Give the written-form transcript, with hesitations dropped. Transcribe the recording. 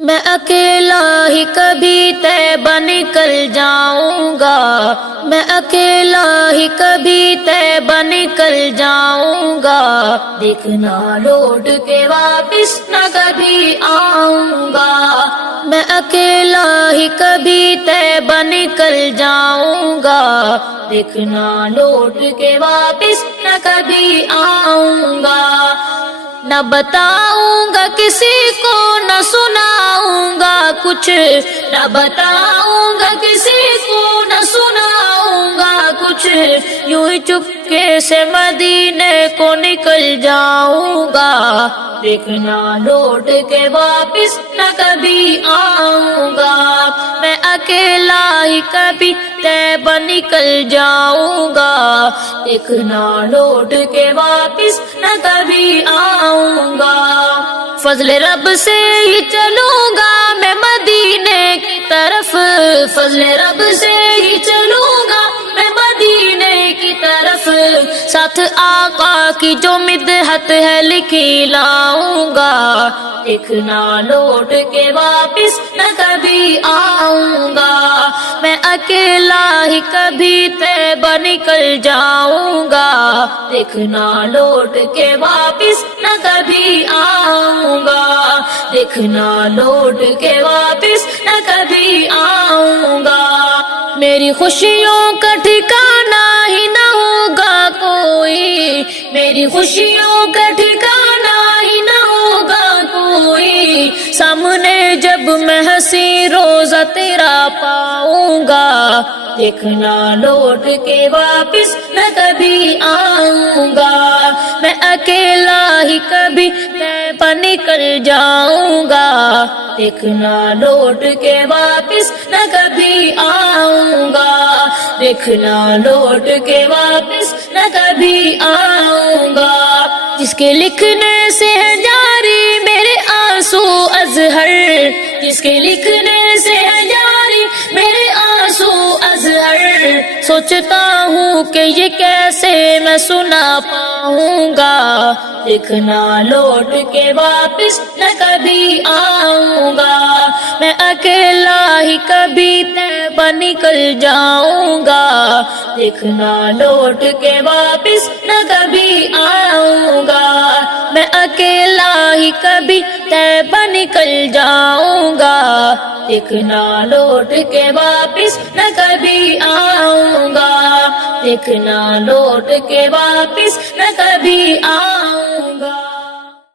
میں اکیلا ہی کبھی طیبہ نکل جاؤں گا، میں اکیلا ہی کبھی طیبہ نکل جاؤں گا، دیکھنا لوٹ کے واپس نہ کبھی آؤں گا۔ میں اکیلا ہی کبھی طیبہ نکل جاؤں گا، دیکھنا لوٹ کے واپس نہ کبھی آؤں گا۔ نہ بتاؤں گا کسی کو، نہ سناؤں گا کچھ، نہ بتاؤں گا کسی کو، نہ سناؤں گا کچھ، یوں ہی چپکے سے مدینے کو نکل جاؤں گا، دیکھنا لوٹ کے واپس نہ کبھی آؤں گا۔ میں اکیلا ہی کبھی طیبہ نکل جاؤں گا، دیکھنا لوٹ کے واپس نہ کبھی آؤں گا۔ فضل رب سے ہی چلوں گا میں مدینے کی طرف، فضل رب سے ہی چلوں گا میں مدینے کی طرف، ساتھ آقا کی جو مدحت ہے لکھی لاؤں گا، دیکھنا لوٹ کے واپس نہ کبھی آؤں گا۔ میں اکیلا ہی کبھی طیبہ نکل جاؤں گا، دیکھنا لوٹ کے واپس نہ کبھی آؤں گا، دیکھنا لوٹ کے واپس نہ کبھی آؤں گا۔ میری خوشیوں کا ٹھکانہ ہی نہ ہوگا کوئی، میری خوشیوں کا ٹھکانہ ہی نہ ہوگا کوئی، سامنے جب میں ہنسی روزہ تیرا پاؤں گا، دیکھنا لوٹ کے واپس نہ کبھی آؤں گا۔ میں اکیلا ہی کبھی طیبہ نکل جاؤں گا، دیکھنا لوٹ کے واپس نہ کبھی آؤں گا، دیکھنا لوٹ کے واپس نہ کبھی آؤں گا۔ جس کے لکھنے سے ہے جاری میرے آنسو ازہر، جس کے لکھنے سے ہے جاری میرے آنسو ازہر، سوچتا ہوں کہ یہ کیسے میں سنا پاؤں گا، دیکھنا لوٹ کے واپس نہ کبھی آؤں گا۔ میں اکیلا ہی کبھی طیبہ نکل جاؤں گا، دیکھنا لوٹ کے واپس نہ کبھی آؤں گا۔ میں اکیلا ہی کبھی طیبہ نکل جاؤں گا، دیکھنا لوٹ کے واپس نہ کبھی آؤں گا، دیکھنا لوٹ کے واپس نہ کبھی آؤں گا۔